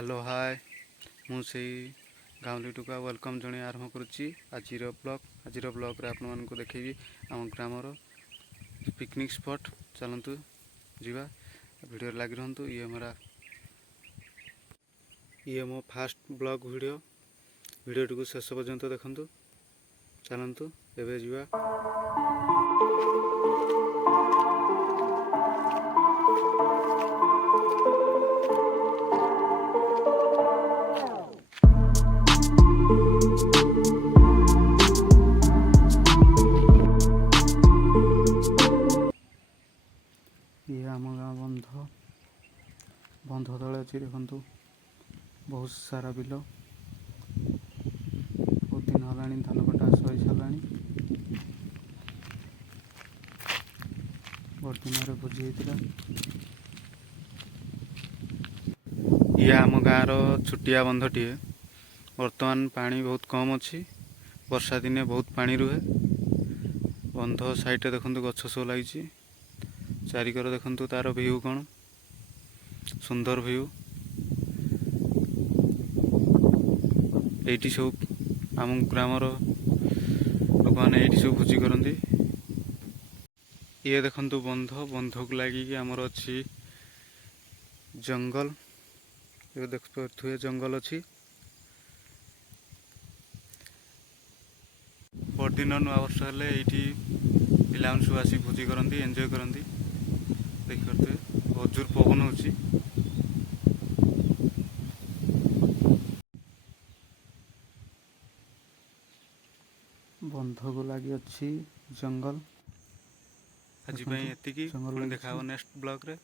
Hello hi मुझे गाँवली टुका welcome जन आरंभ करुच्ची आज ब्लॉग रे आपण को देखेबी आम ग्रामर पिकनिक स्पॉट चलतु जीवा वीडियो लगी रहतु ये मो फास्ट ब्लॉग वीडियो टी शेष पर्यंत देखु चलतु एवं जीवा। ये आम गाँ बंध तले अच्छी देखु बहुत सारा बिल बहुत दिन है धान कटा सरी सारा बर्दिन भोजी होता। ये आम गाँव छुटिया बंधटे बर्तमान पानी बहुत कम अच्छी वर्षा दिने बहुत पानी रुहे बंध साइड देखु गछ सब लगी चारिकर देखु तार व्यू कौन सुंदर व्यू ये सब आम ग्रामर लोक मैंने ये सब भोजी करती। ये देखु बंध को लगिकी आमर अच्छी जंगल ये देख पारे जंगल अच्छी बड़दिन नुआ वर्ष हेले ये पिला सब आसी भोजी करती एंजॉय करती देख पारे बहुत जोर पवन हो बंध को लगी अच्छी जंगल। आज एति देखा नेक्स्ट ब्लॉग रे।